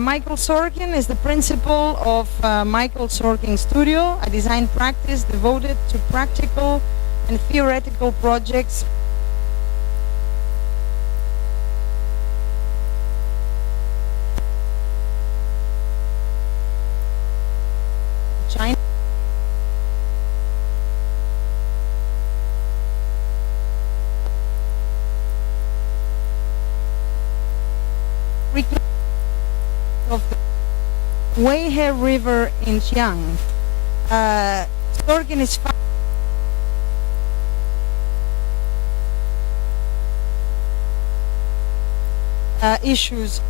Michael Sorkin is the principal of Michael Sorkin Studio, a design practice devoted to practical and theoretical projects. China. Of the Weihe River in Xi'an. Sorkin is issues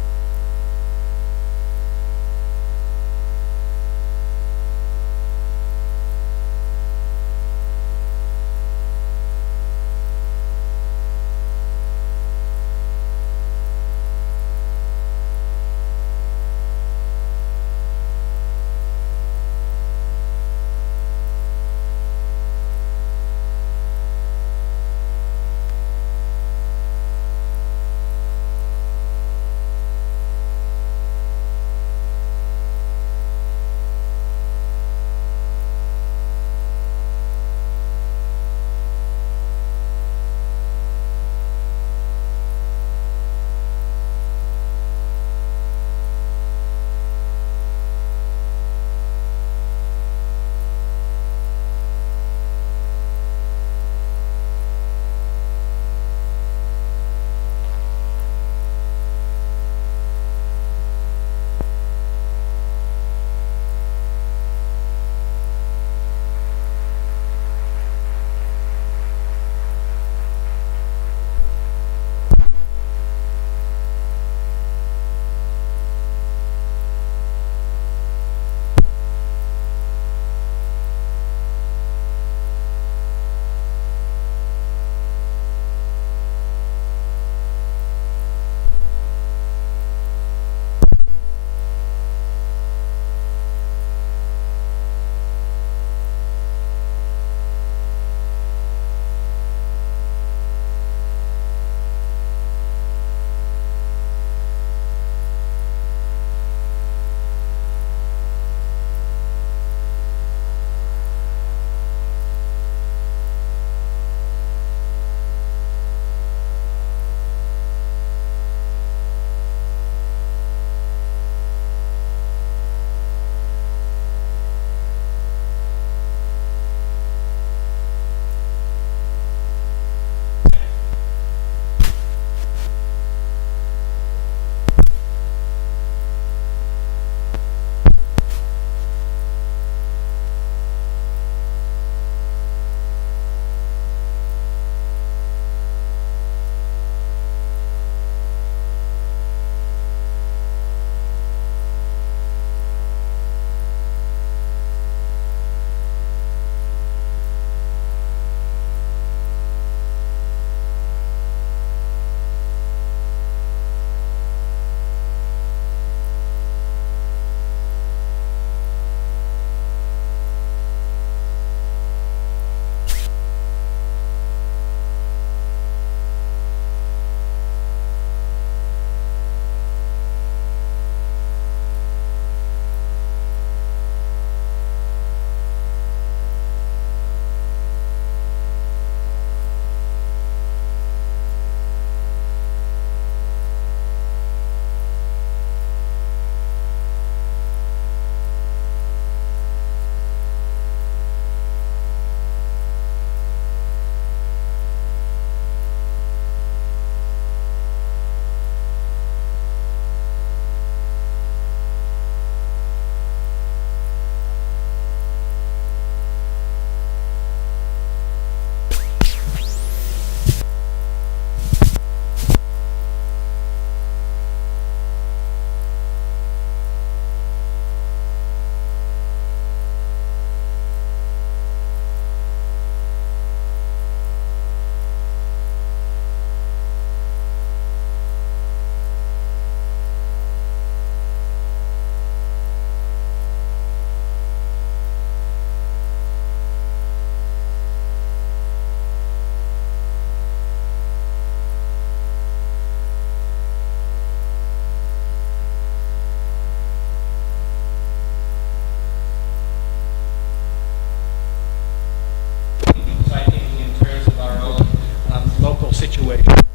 situation.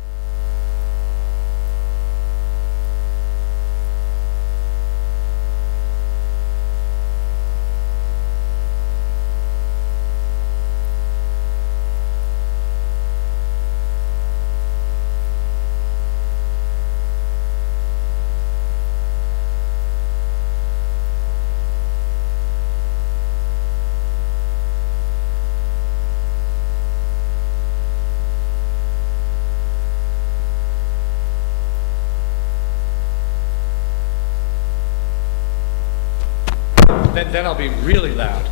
Then I'll be really loud.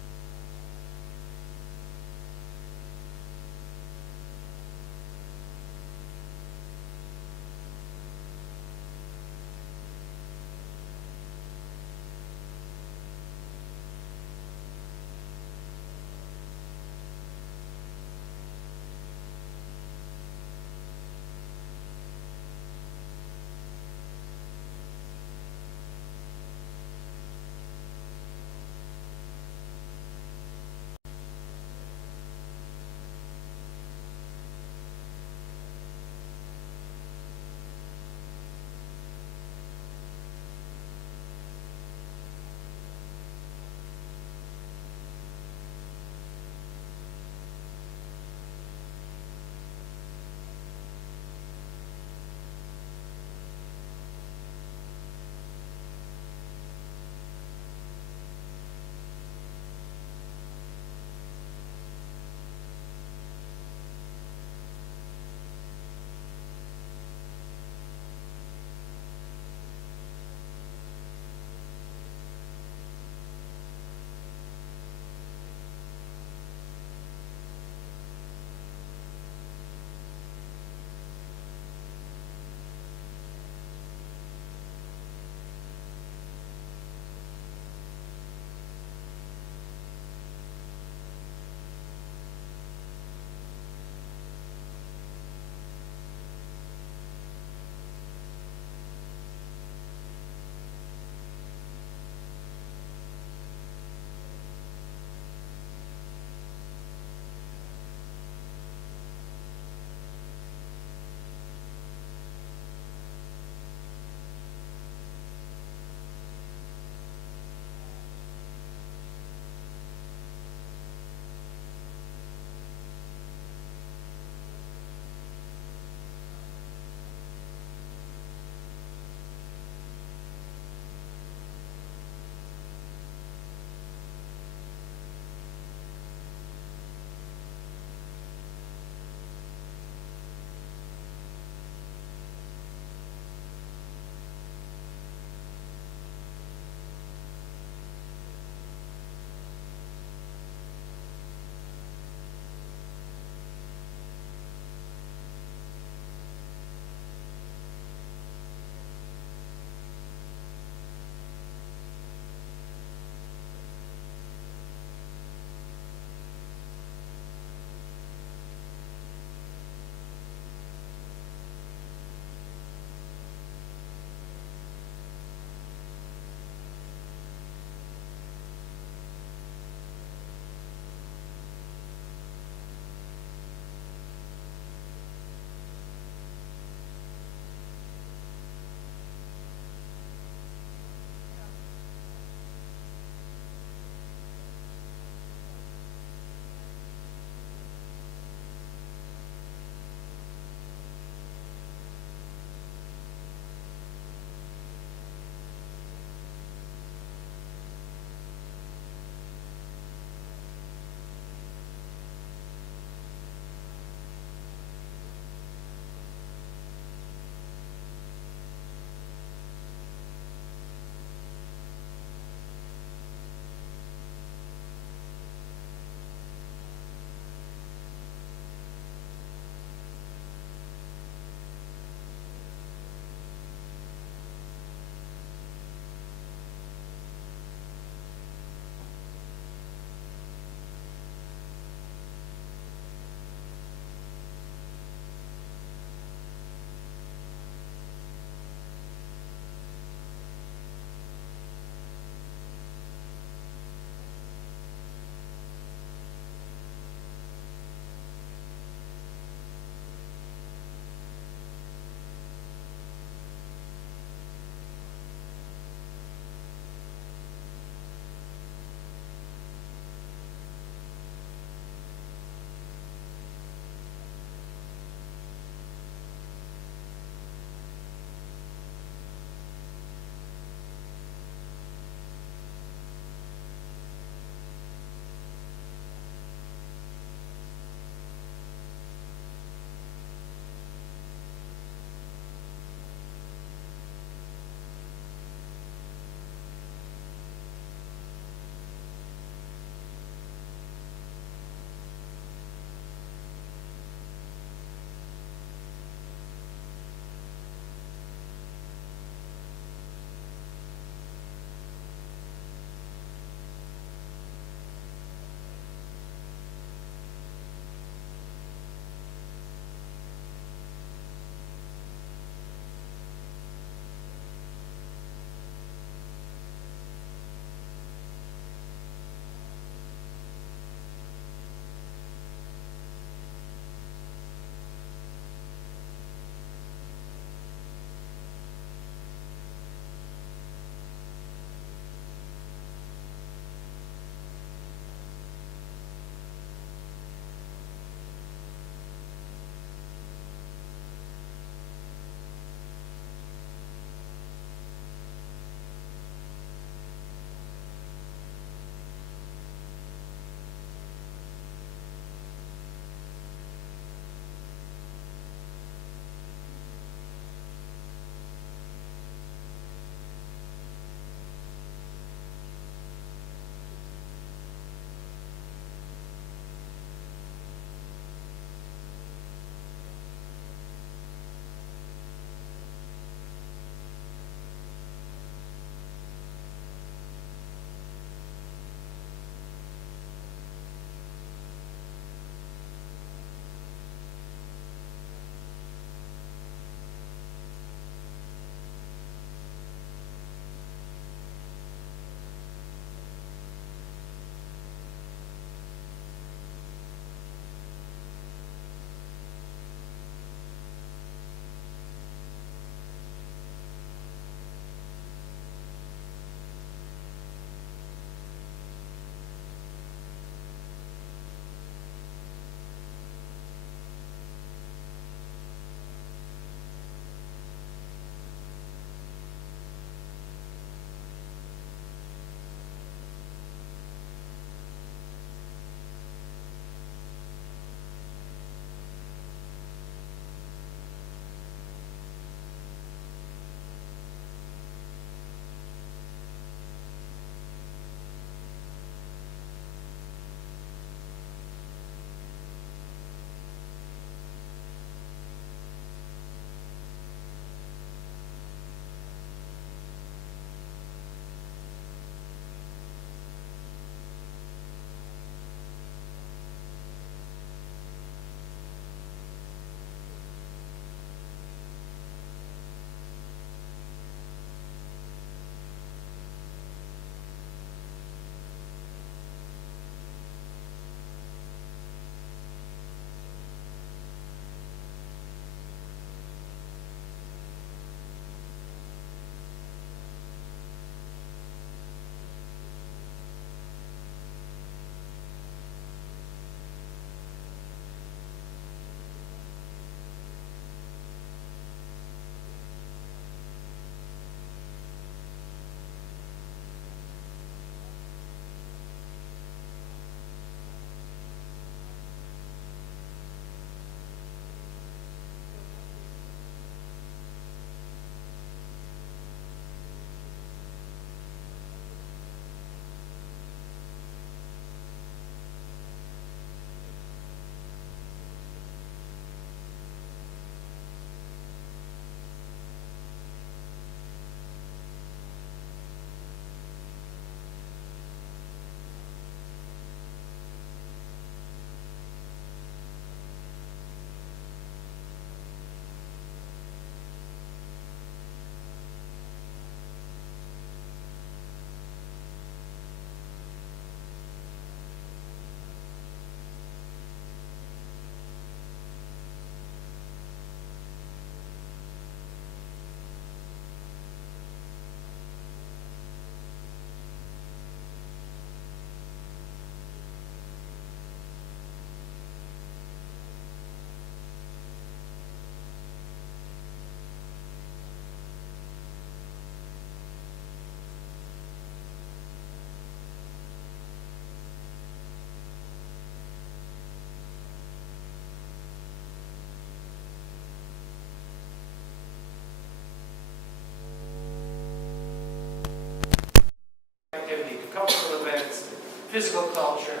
physical culture,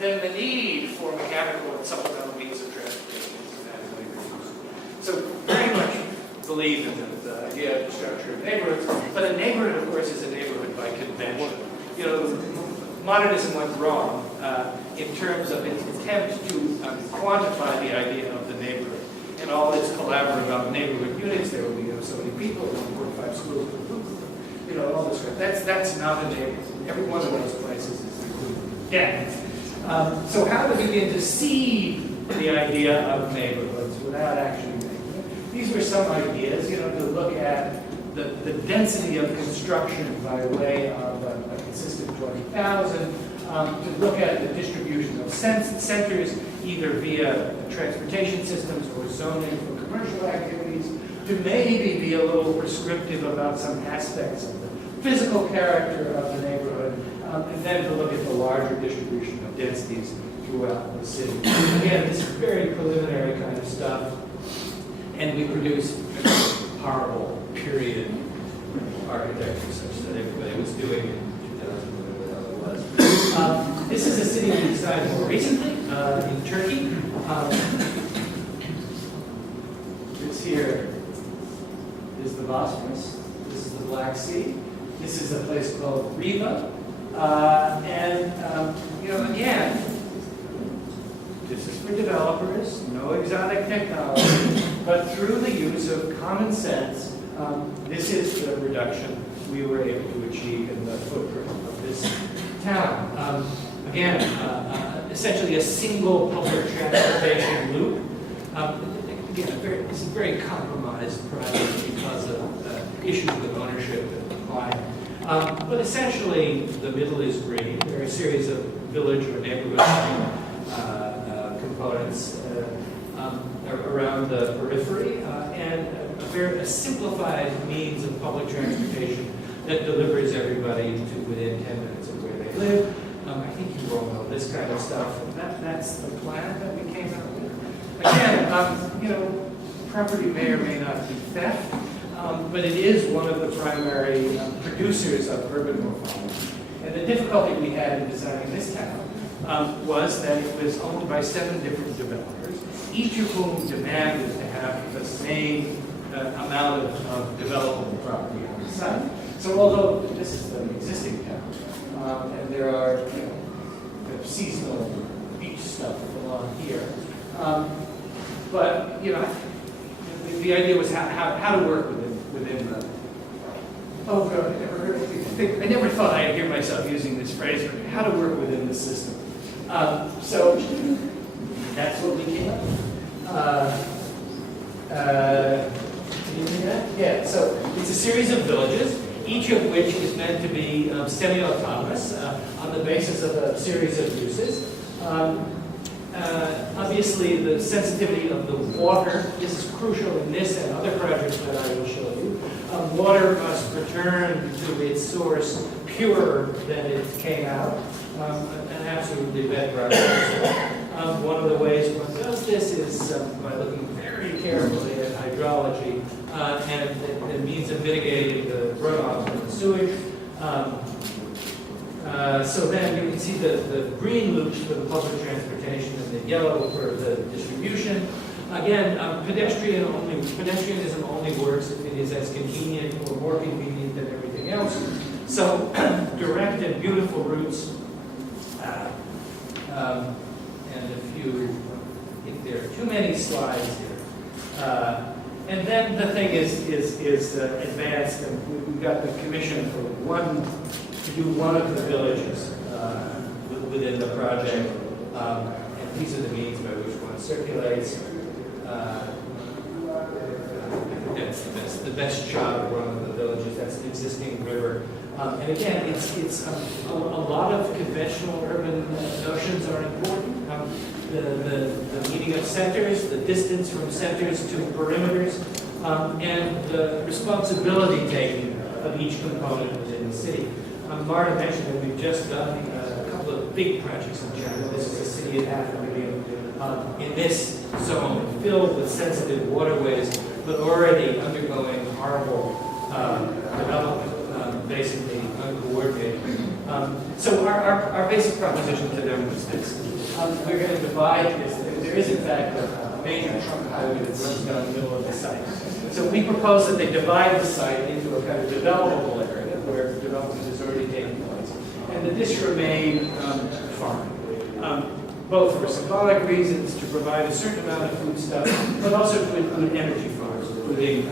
then the need for mechanical and supplemental means of transportation is dramatically reduced. So very much believe in the idea of the structure of neighborhoods, but a neighborhood, of course, is a neighborhood by convention. You know, modernism went wrong in terms of its attempt to quantify the idea of the neighborhood. And all its collaborative neighborhood units, there will be so many people, 1.5 schools, you know, all this stuff. That's not a neighborhood. Every one of those places is included. Yeah. So how to begin to see the idea of neighborhoods without actually making it? These were some ideas, you know, to look at the density of construction by way of a consistent 20,000, to look at the distribution of centers, either via transportation systems or zoning for commercial activities, to maybe be a little prescriptive about some aspects of the physical character of the neighborhood, and then to look at the larger distribution of densities throughout the city. Again, this is very preliminary kind of stuff, and we produce horrible period architecture such that everybody was doing it in 2000, whatever the hell it was. This is a city we designed more recently in Turkey. This here is the Bosphorus. This is the Black Sea. This is a place called Riva. You know, again, this is for developers, no exotic technology, but through the use of common sense, this is the reduction we were able to achieve in the footprint of this town. Again, essentially a single public transportation loop. Again, it's a very compromised project because of issues with ownership and climate. But essentially, the middle is green. There are a series of village or neighborhood components around the periphery, and a simplified means of public transportation that delivers everybody to within 10 minutes of where they live. I think you all know this kind of stuff. That's the plan that we came out with. Again, you know, property may or may not be theft, but it is one of the primary producers of urban morphology. And the difficulty we had in designing this town was that it was owned by 7 different developers, each of whom demanded to have the same amount of developable property on the site. So although this is the existing town, and there are, you know, seasonal beach stuff along here, but you know, the idea was how to work within the. Oh God, I never thought I'd hear myself using this phrase, but how to work within the system. So that's what we came up with. Can you see that? Yeah. So it's a series of villages, each of which is meant to be semi-autonomous on the basis of a series of uses. Obviously, the sensitivity of the water, this is crucial in this and other projects that I will show you. Water must return to its source purer than it came out, an absolutely bedrock. One of the ways one does this is by looking very carefully at hydrology and the means of mitigating the runoff from the sewage. So then you can see the green loops for the public transportation and the yellow for the distribution. Again, pedestrianism only works if it is as convenient or more convenient than everything else. So direct and beautiful routes, and a few, if there are too many slides here. And then the thing is advanced, and we got the commission to do one of the villages within the project, and these are the means by which one circulates. That's the best shot of one of the villages. That's the existing river. And again, it's a lot of conventional urban notions are important. The meaning of centers, the distance from centers to perimeters, and the responsibility taking of each component within the city. Marta mentioned that we've just done a couple of big projects in China. This is a city of 500,000 in this zone, filled with sensitive waterways, but already undergoing horrible development, basically uncoordinated. So our our basic proposition to them was this. We're going to divide this. There is, in fact, a major trunk highway that runs down the middle of the site. So we propose that they divide the site into a kind of developable area where development is already taking place, and that this remain farm. Both for symbolic reasons, to provide a certain amount of foodstuff, but also to include energy farms, including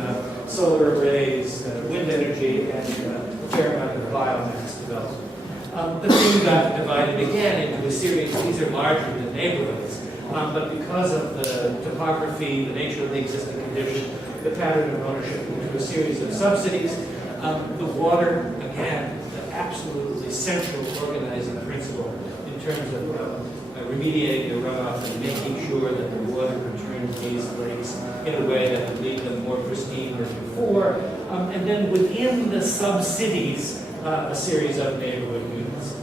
solar arrays, wind energy, and a fair amount of biomass development. The thing got divided again into a series. These are larger than neighborhoods, but because of the topography, the nature of the existing condition, the pattern of ownership, into a series of subsidies. The water, again, the absolutely central organizing principle in terms of remediating the runoff and making sure that the water returns these lakes in a way that would leave them more pristine than before. And then within the sub-cities, a series of neighborhood units.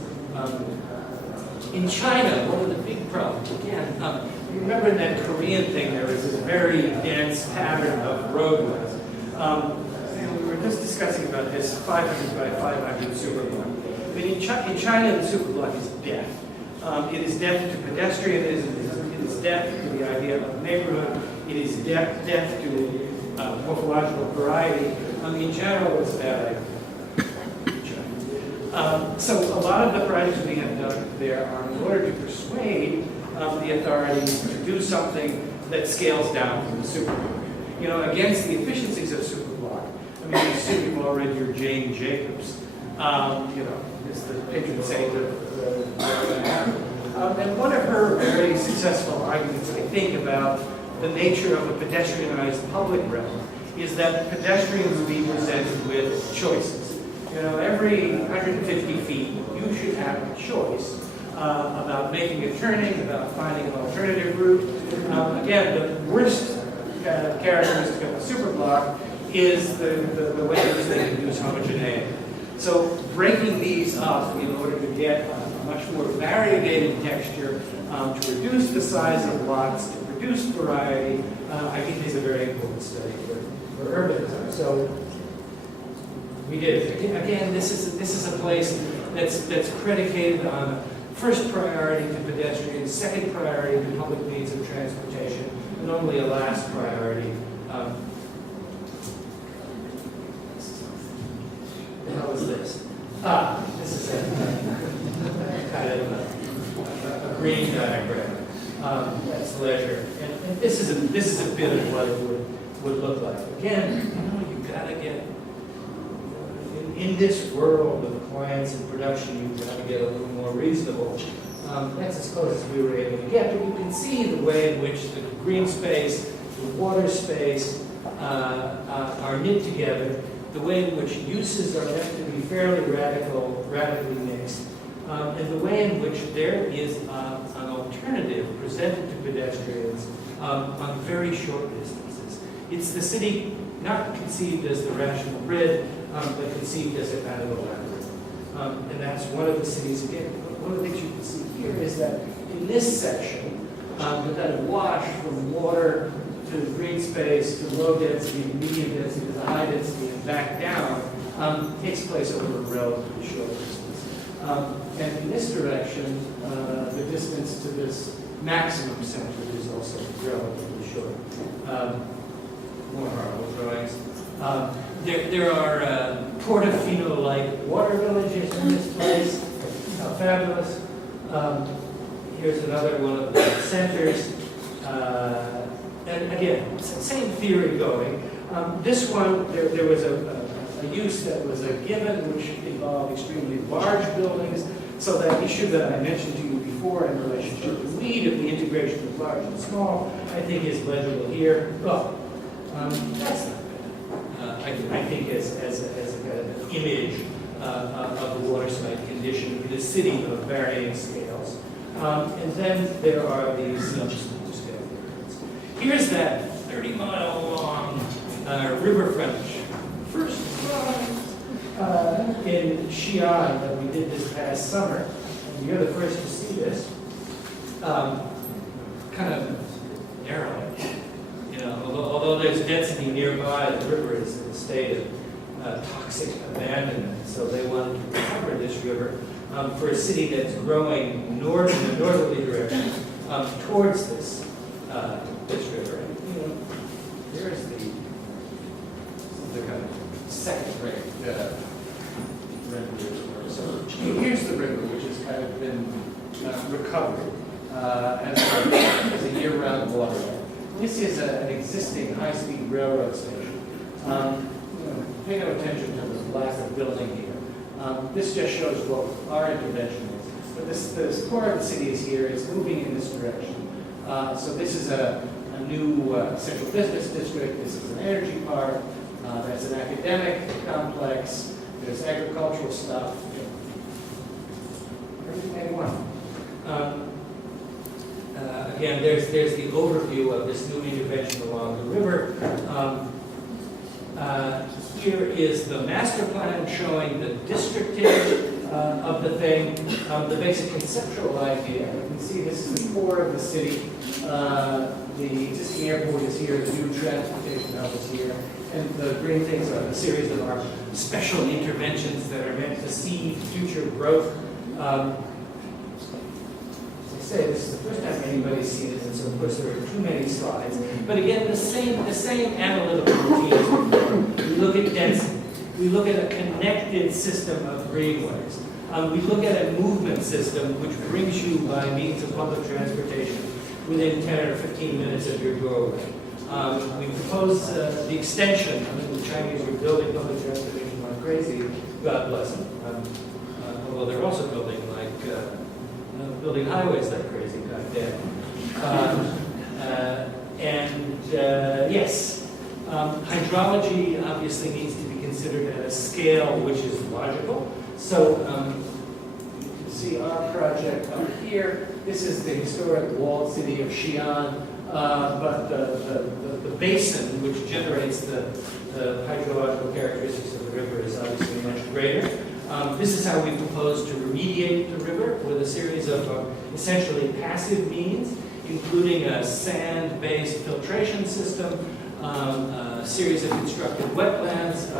In China, one of the big problems, again, you remember in that Korean thing, there was this very dense pattern of roadways. And we were just discussing about this 500 by 500 superblock. But in China, the superblock is deaf. It is deaf to pedestrianism, it is deaf to the idea of neighborhood, it is deaf to morphological variety. In general, it's a bad idea. So a lot of the projects we have done there are in order to persuade the authorities to do something that scales down from the superblock. You know, against the efficiencies of superblock. I mean, I assume you've all read your Jane Jacobs. You know, is the patron saint of and one of her very successful arguments, I think, about the nature of a pedestrianized public realm is that pedestrians will be presented with choices. You know, every 150 feet, you should have a choice about making a turning, about finding an alternative route. Again, the worst characteristic of a superblock is the way in which they induce homogeneity. So breaking these up in order to get a much more variegated texture, to reduce the size of lots, to produce variety, I think is a very important study for urbanism. So we did it. Again, this is a place that's predicated on first priority to pedestrians, second priority to public means of transportation, and only a last priority. What the hell is this? This is kind of a green diagram. That's leisure, and this is a bit of what it would look like. Again, you know, you've got to get in this world of clients and production. You've got to get a little more reasonable. That's as close as we were able to get, but you can see the way in which the green space, the water space are knit together, the way in which uses are meant to be fairly radically mixed, and the way in which there is an alternative presented to pedestrians on very short distances. It's the city not conceived as the rational grid, but conceived as a kind of a labyrinth. And that's one of the cities, again, one of the things you can see here is that in this section, that wash from water to the green space, to low density, to medium density, to the high density, and back down, takes place over a relatively short distance. And in this direction, the distance to this maximum center is also relatively short. More horrible drawings. There are Portofino-like water villages in this place. How fabulous. Here's another one of the centers. And again, same theory going. This one, there was a use that was a given, which involved extremely large buildings. So that issue that I mentioned to you before in relationship to weed of the integration of large and small, I think is legible here. Well, that's not bad. I think as a kind of image of the water site condition in a city of varying scales. And then there are these small scale areas. Here's that 30-mile-long river frontage. First in Xi'an that we did this past summer. And you're the first to see this. Kind of narrow. You know, although there's density nearby, the river is in a state of toxic abandonment. So they wanted to recover this river for a city that's growing in a northerly direction towards this river. And, you know, there's the kind of second-rate rendezvous. So here's the river, which has kind of been recovered as a year-round waterway. This is an existing high-speed railroad station. Pay no attention to the lack of building here. This just shows what our intervention is. But this core of the city is here. It's moving in this direction. So this is a new central business district. This is an energy park. That's an academic complex. There's agricultural stuff. Everything they want. Again, there's the overview of this new intervention along the river. Here is the master plan showing the districtage of the thing, the basic conceptual idea. You can see this is the core of the city. The existing airport is here, the new transportation hub is here, and the green things are a series of our special interventions that are meant to seed future growth. Say this is the first time anybody's seen it, and so of course there are too many slides. But again, the same analytical routines. We look at density. We look at a connected system of greenways. We look at a movement system which brings you by means of public transportation within 10 or 15 minutes of your doorway. We propose the extension. I mean, the Chinese were building public transportation like crazy. God bless them. Although they're also building building highways like crazy back then. Yes, hydrology obviously needs to be considered at a scale which is logical. So you can see our project up here. This is the historic walled city of Xi'an, but the basin which generates the hydrological characteristics of the river is obviously much greater. This is how we propose to remediate the river with a series of essentially passive means, including a sand-based filtration system, a series of constructed wetlands,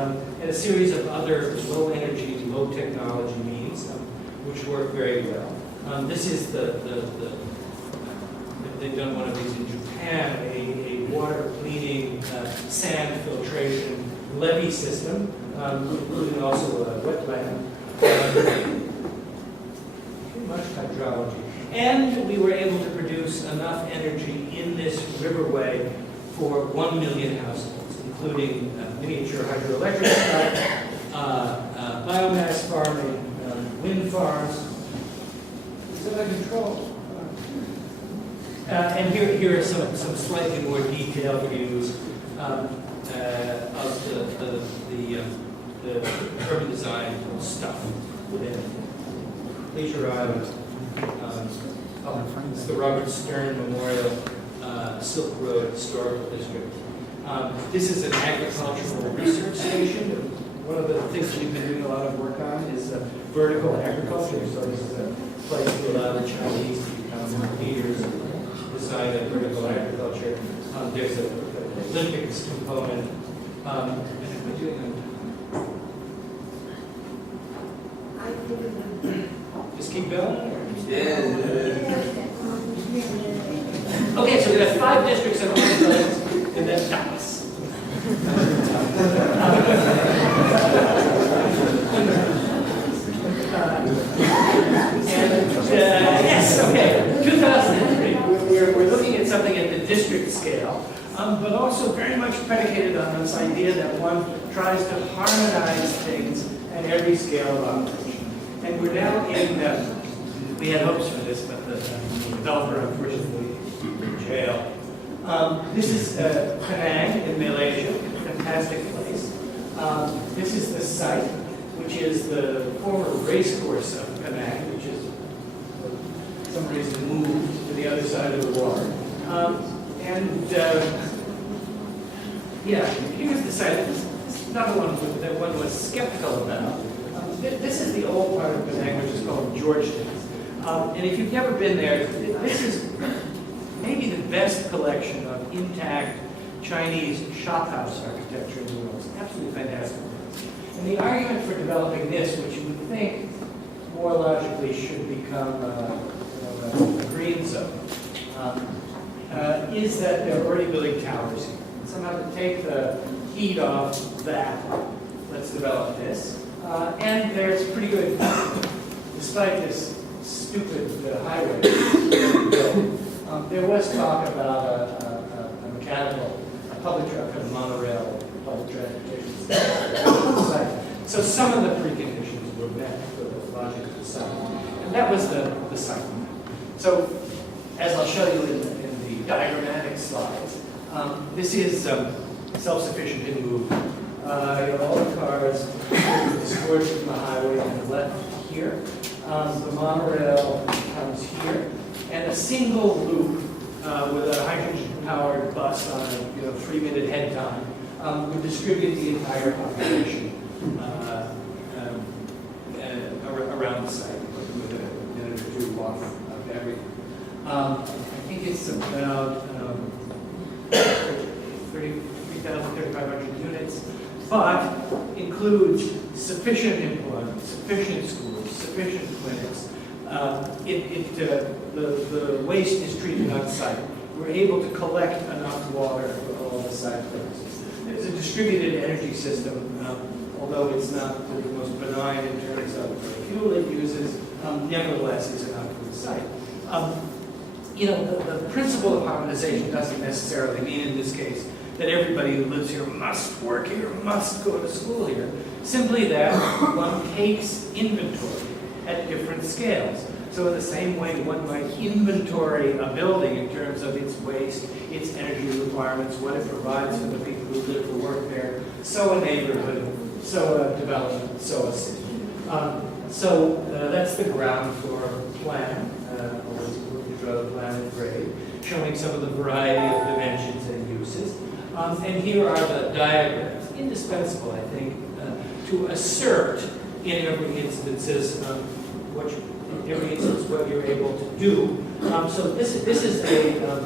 and a series of other low-energy, low-technology means, which work very well. This is they've done one of these in Japan, a water cleaning, sand filtration levee system, including also a wetland. Pretty much hydrology. And we were able to produce enough energy in this riverway for 1 million households, including miniature hydroelectric stuff, biomass farming, wind farms. It's under control. And here are some slightly more detailed views of the urban design stuff within Leisure Island. It's the Robert Stern Memorial Silk Road Historical District. This is an agricultural research station. One of the things we've been doing a lot of work on is vertical agriculture. So this is a place to allow the Chinese to become leaders in design of vertical agriculture. There's an Olympics component. Just keep going? Okay, so we have 5 districts and 1 village, and then Dallas. Yes, okay, 2003. We're looking at something at the district scale, but also very much predicated on this idea that one tries to harmonize things at every scale of operation. And we're now in, we had hopes for this, but the developer unfortunately in jail. This is Penang in Malaysia, a fantastic place. This is the site, which is the former race course of Penang, which is for some reason moved to the other side of the water. Yeah, here's the site. This is another one that one was skeptical about. This is the old part of Penang, which is called Georgetown. And if you've never been there, this is maybe the best collection of intact Chinese shophouse architecture in the world. It's absolutely fantastic. And the argument for developing this, which you would think more logically should become a green zone, is that they're already building towers here. Somehow to take the heat off that, let's develop this. And there's pretty good, despite this stupid highway built, there was talk about a mechanical, a public a monorail, public transportation site. So some of the preconditions were met for the logic of the site. And that was the site. So as I'll show you in the diagrammatic slides, this is self-sufficient in movement. You have all the cars disgorged from the highway on the left here. The monorail comes here, and a single loop with a hydrogen-powered bus on a 3-minute head time would distribute the entire population around the site with a minute or two off of everything. I think it's about 3,500 units, but includes sufficient employment, sufficient schools, sufficient clinics. The waste is treated on site. We're able to collect enough water for all the site purposes. There's a distributed energy system, although it's not the most benign in terms of the fuel it uses, nevertheless is enough for the site. The principle of harmonization doesn't necessarily mean in this case that everybody who lives here must work here, must go to school here. Simply that one takes inventory at different scales. So in the same way one might inventory a building in terms of its waste, its energy requirements, what it provides for the people who live or work there, so a neighborhood, so a development, so a city. That's the ground floor plan. Always draw the plan in grade, showing some of the variety of dimensions and uses. And here are the diagrams, indispensable, I think, to assert in every instance what you're able to do. So this is an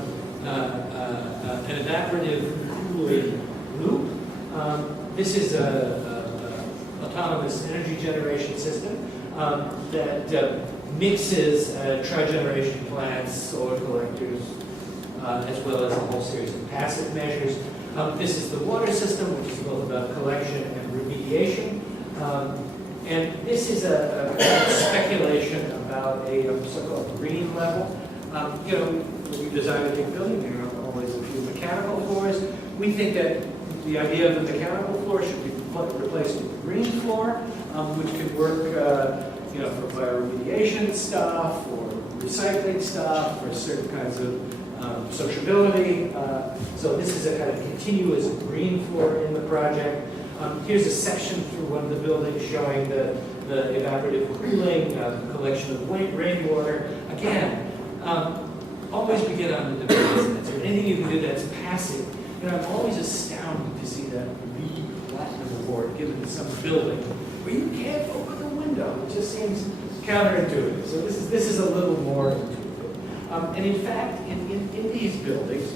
evaporative cooling loop. This is a autonomous energy generation system that mixes trigeneration plants, solar collectors, as well as a whole series of passive measures. This is the water system, which is both about collection and remediation. And this is a speculation about a so-called green level. When you design a big building, there are always a few mechanical floors. We think that the idea of the mechanical floor should be replaced with a green floor, which could work for bioremediation stuff, or recycling stuff, or certain kinds of sociability. So this is a kind of continuous green floor in the project. Here's a section through one of the buildings showing the evaporative cooling, collection of rainwater. Again, always begin on the device. Is there anything you can do that's passive? I'm always astounded to see that platinum award given to some building where you can't open the window. It just seems counterintuitive. So this is a little more intuitive. And in fact, in these buildings,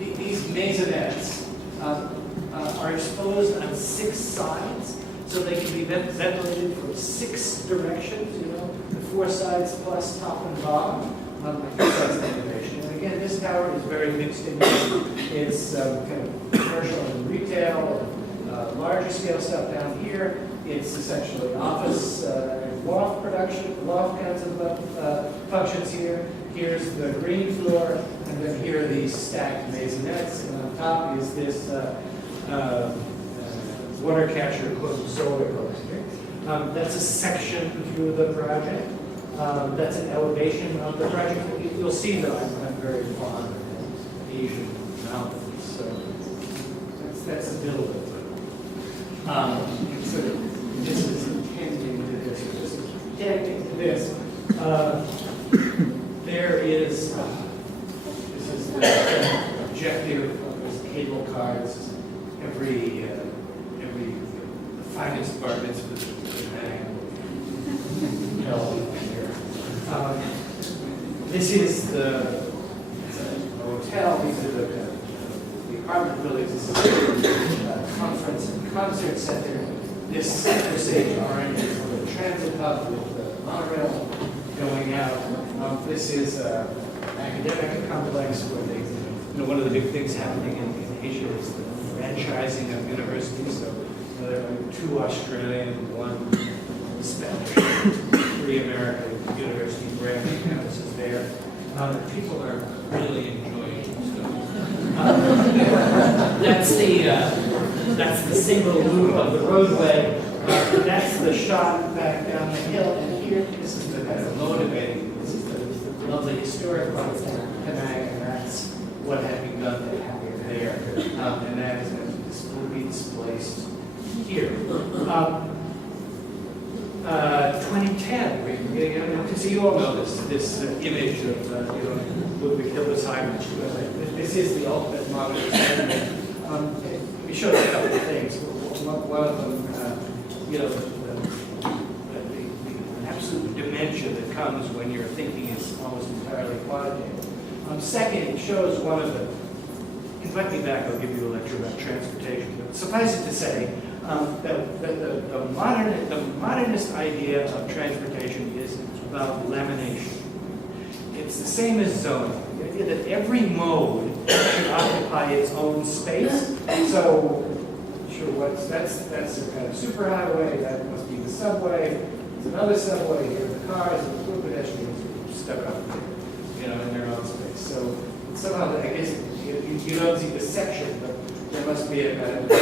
these maisonettes are exposed on 6 sides, so they can be ventilated from 6 directions, the 4 sides plus top and bottom. I think that's the innovation. And again, this tower is very mixed in. It's kind of commercial and retail, larger scale stuff down here. It's essentially office and loft production, loft kinds of functions here. Here's the green floor, and then here are these stacked maisonettes, and on top is this water catcher solar collector. That's a section through the project. That's an elevation of the project. You'll see that I'm very fond of Asian mountains, so that's a building. So this is tending to this, or this is tending to this. There is, this is the objective of this cable car. This is every the finest apartments with this is the hotel. These are the apartment buildings. This is the conference and concert center. This center stage orange is for the transit hub with the monorail going out. This is an academic complex where they, one of the big things happening in Asia is the franchising of universities. So there are 2 Australian, 1 Spanish, 3 American university brand campuses there. People are really enjoying that's the single loop of the roadway. That's the shot back down the hill, and here, this is the kind of motivating. This is the lovely historic part of Penang, and that's what had begun to happen there. And that is going to be displaced here. 2010, because you all know this image of Ludwig Hildesheimer. This is the ultimate modernist movement. We showed a couple of things. One of them, the absolute dementia that comes when your thinking is almost entirely quantitative. Second, it shows one of the. Invite me back. I'll give you a lecture about transportation. But suffice it to say that the modernist idea of transportation is about lamination. It's the same as zoning. The idea that every mode should occupy its own space. So, sure, that's a kind of superhighway. That must be the subway. It's another subway. Here are the cars and the blue pedestrians stuck up, in their own space. So somehow, I guess you don't see the section, but there must be a kind of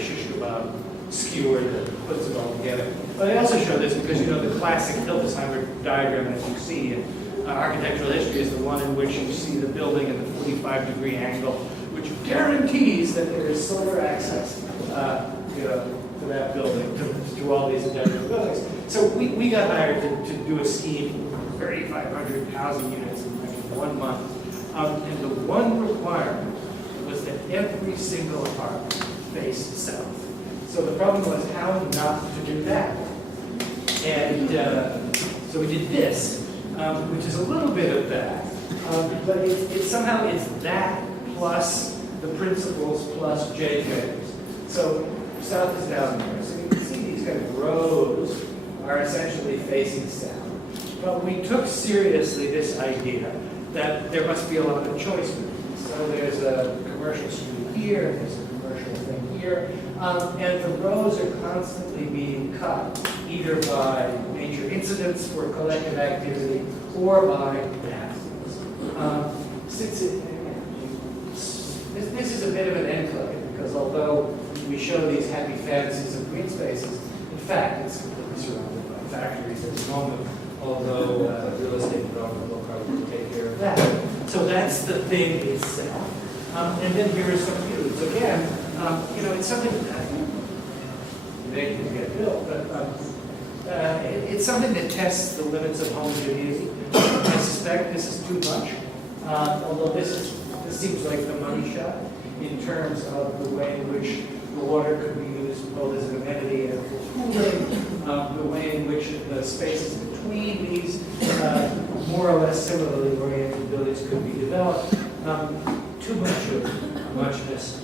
shish kebab skewer that puts it all together. But I also show this because the classic Hildesheimer diagram that you see in architectural history is the one in which you see the building at the 45-degree angle, which guarantees that there is solar access, to that building, to all these industrial buildings. So we got hired to do a scheme for 3,500 housing units in like 1 month. And the one requirement was that every single apartment faced south. So the problem was how not to do that. And so we did this, which is a little bit of that. But it's somehow it's that plus the principles plus JJs. So south is down there. So you can see these kind of rows are essentially facing south. But we took seriously this idea that there must be a lot of choice. So there's a commercial street here, there's a commercial thing here, and the roads are constantly being cut, either by major incidents for collective activity or by accidents. This is a bit of an enclave, because although we show these happy fantasies of green spaces, in fact, it's completely surrounded by factories at the moment, although real estate development will probably take care of that. So that's the thing itself. And then here are some views. Again, it's something that they can get built, but it's something that tests the limits of homogeneity. I suspect this is too much, although this seems like the money shot in terms of the way in which the water could be used both as an amenity and for cooling, the way in which the spaces between these more or less similarly oriented buildings could be developed. Too much of muchness.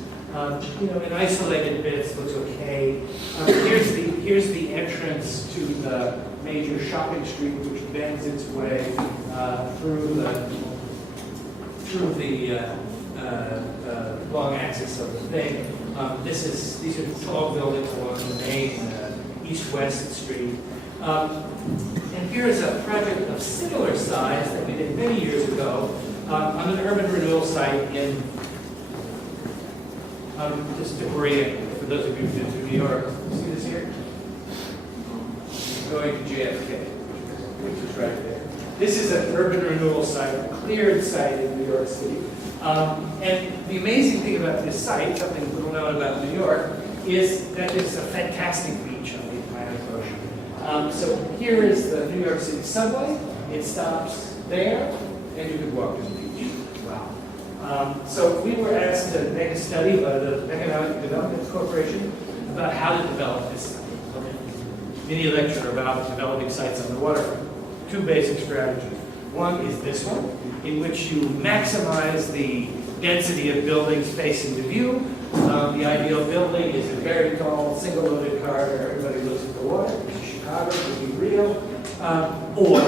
In isolated bits looks okay. Here's the entrance to the major shopping street, which bends its way through the long axis of the thing. These are tall buildings along the main east-west street. And here's a project of similar size that we did many years ago on an urban renewal site in, just to orient, for those of you who've been to New York, see this here? Going to JFK, which is right there. This is an urban renewal site, a cleared site in New York City. And the amazing thing about this site, something little known about New York, is that it's a fantastic beach on the Atlantic Ocean. So here is the New York City subway. It stops there, and you could walk to the beach. Wow. So we were asked to make a study by the Economic Development Corporation about how to develop this site. Mini lecture about developing sites on the waterfront. Two basic strategies. One is this one, in which you maximize the density of buildings facing the view. The ideal building is a very tall, single-loaded car where everybody looks at the water, which is Chicago. Or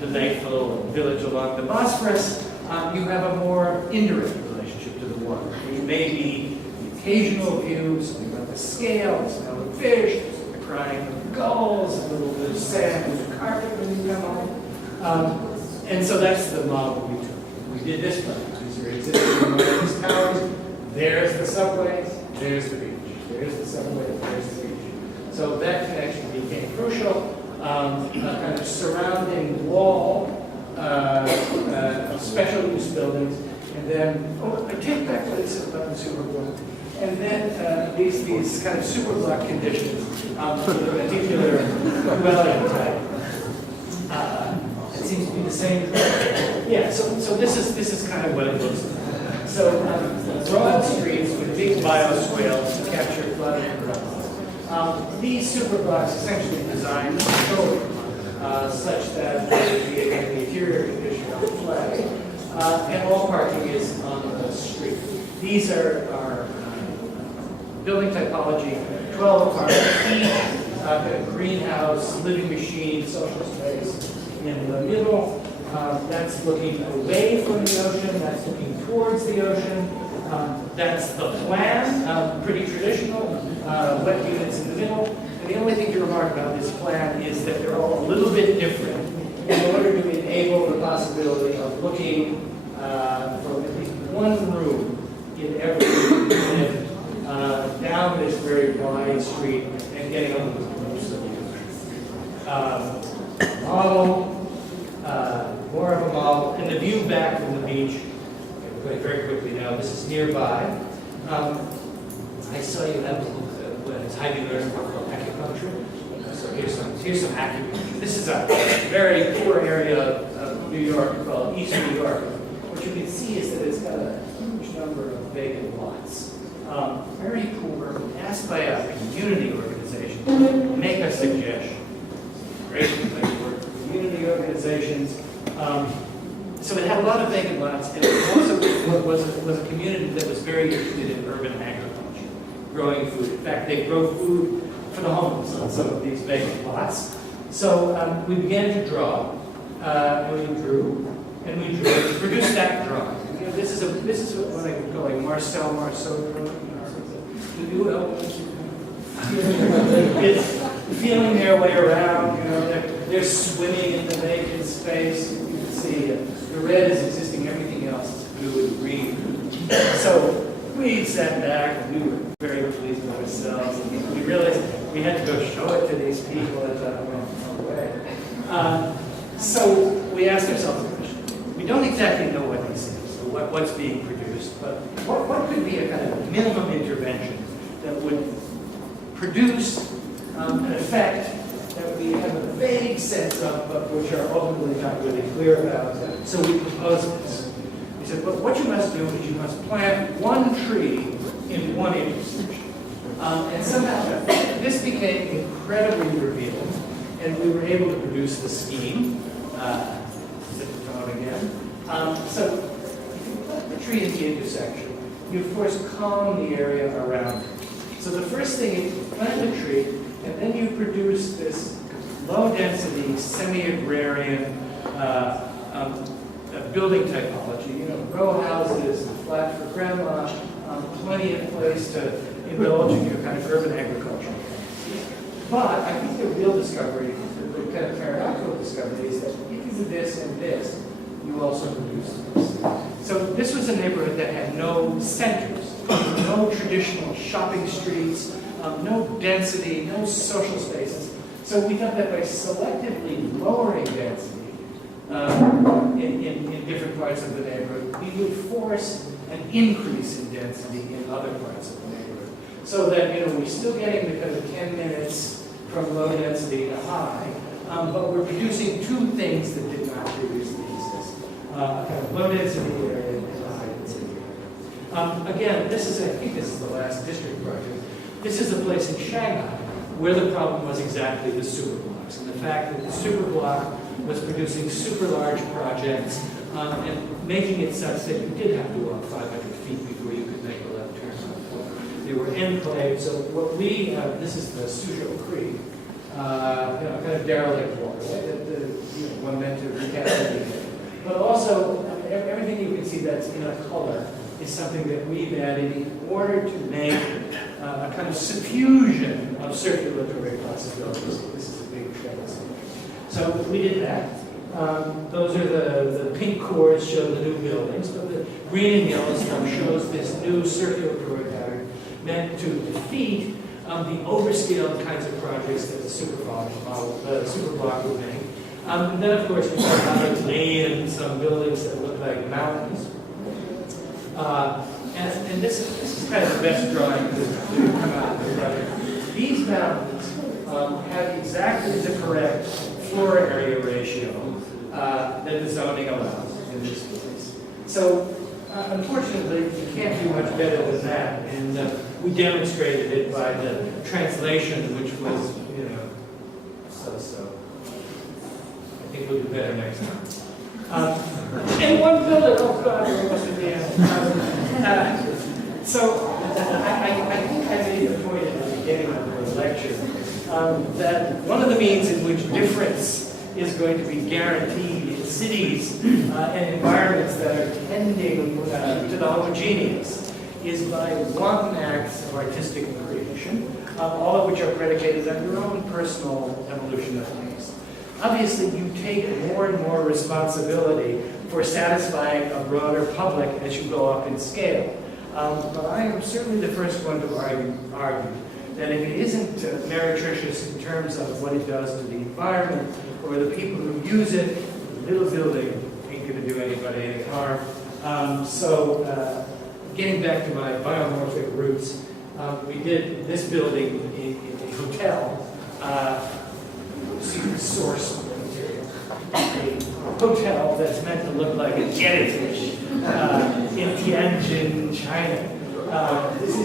the delightful village along the Bosphorus, you have a more indirect relationship to the water. You may be the occasional view, something about the scale, the smell of fish, the crying of gulls, a little bit of sand with a carpet when you come home. And so that's the model we took. We did this project. These are existing these towers. There's the subway, there's the beach. There's the subway, there's the beach. So that connection became crucial. A kind of surrounding wall of special use buildings, and then, I take back what I said about the super block. And then these kind of super block conditions for the particular dwelling type. It seems to be the same. Yeah, so this is kind of what it looks like. So broad streets with big bioswales to capture flooding and runoff. These super blocks essentially designed such that the interior condition are flat, and all parking is on the street. These are building typology, 12 apartments each, a greenhouse, living machine, social space in the middle. That's looking away from the ocean, that's looking towards the ocean. That's the plan, pretty traditional, wet units in the middle. And the only thing to remark about this plan is that they're all a little bit different in order to enable the possibility of looking from at least one room in every unit down this very wide street and getting on the most of the model, more of a model, and the view back from the beach. Going very quickly now. This is nearby. I saw you have a tiny learning called acupuncture. So here's some acupuncture. This is a very poor area of New York called East New York. What you can see is that it's got a huge number of vacant lots. Very poor. Asked by a community organization to make a suggestion. Great place to work. Community organizations. So it had a lot of vacant lots, and it also was a community that was very interested in urban agriculture, growing food. In fact, they grow food for the homeless on some of these vacant lots. So we began to draw, and we drew, to produce that drawing. You know, this is what I would call like Marcel Marceau drawing. It's feeling their way around. You know, they're swimming in the vacant space. You can see the red is existing. Everything else is blue and green. So we sat back and we were very pleased with ourselves. And we realized we had to go show it to these people as I went away. So we asked ourselves a question. We don't exactly know what this is, so what's being produced, but what could be a kind of minimum intervention that would produce an effect that we have a vague sense of, but which are ultimately not really clear about. So we proposed this. We said, well, what you must do is you must plant one tree in one intersection. And somehow this became incredibly revealing, and we were able to produce the scheme. Set the tone again. So if you plant the tree in the intersection, you of course calm the area around it. So the first thing is you plant a tree, and then you produce this low-density, semi-agrarian building typology. You know, row houses, flat for grandma, plenty of place to indulge in your kind of urban agriculture. But I think the real discovery, the kind of paradoxical discovery, is that if you do this and this, you also produce this. So this was a neighborhood that had no centers, no traditional shopping streets, no density, no social spaces. So we thought that by selectively lowering density in different parts of the neighborhood, we would force an increase in density in other parts of the neighborhood. So that, you know, we're still getting the kind of 10 minutes from low density to high, but we're producing two things that did not previously exist. A kind of low density area and a high density area. Again, I think this is the last district project. This is a place in Shanghai where the problem was exactly the superblocks, and the fact that the superblock was producing super large projects and making it such that you did have to walk 500 feet before you could make a left turn. They were enclaved. So what this is the Suzhou Creek. kind of derelict waterway that one meant to recapture. But also, everything you can see that's in a color is something that we've added in order to make a kind of suffusion of circulatory possibilities. This is a big trellis. So we did that. Those are the pink cores show the new buildings, but the green and yellow stuff shows this new circulatory pattern meant to defeat the overscaled kinds of projects that the superblock would make. And then, of course, we start out to lay in some buildings that look like mountains. And this is kind of the best drawing to come out of the project. These mountains have exactly the correct floor area ratio that the zoning allows in this place. So, unfortunately, you can't do much better than that. And we demonstrated it by the translation, which was, so-so. I think we'll do better next time. And one building, oh God, we're almost at the end. So I think I made a point at the beginning of the lecture that one of the means in which difference is going to be guaranteed in cities and environments that are tending to the homogeneous is by one act of artistic creation, all of which are predicated on your own personal evolution of taste. Obviously, you take more and more responsibility for satisfying a broader public as you go up in scale. But I am certainly the first one to argue that if it isn't meretricious in terms of what it does to the environment or the people who use it, the little building ain't going to do anybody any harm. Getting back to my biomorphic roots, we did this building in a hotel. Source material. A hotel that's meant to look like a jellyfish in Tianjin, China. This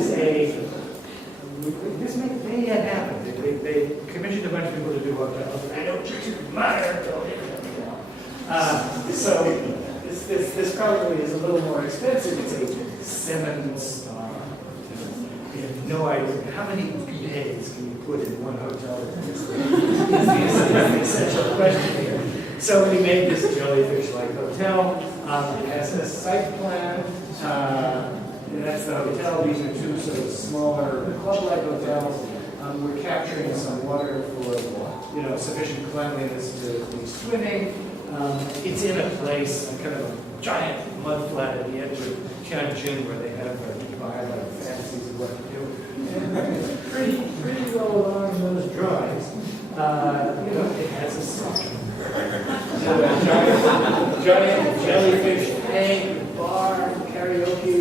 may have happened. They commissioned a bunch of people to do hotels. I don't just admire building. So this probably is a little more expensive. It's a 7-star. You have no idea how many beds can you put in one hotel. Is the essential question here. So we made this jellyfish-like hotel. It has a site plan. And that's the hotel. These are two sort of smaller club-like hotels. We're capturing some water for sufficient cleanliness to be swimming. It's in a place, kind of a giant mud flat at the edge of Tianjin where they have like fantasies of what to do. And it's pretty well along those drawings. It has a section. Giant jellyfish tank, bar, karaoke.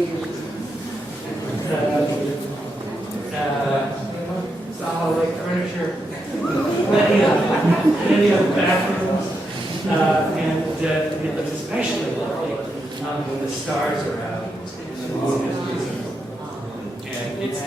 Solid furniture, plenty of bathrooms, and it looks especially lovely when the stars are out. And it's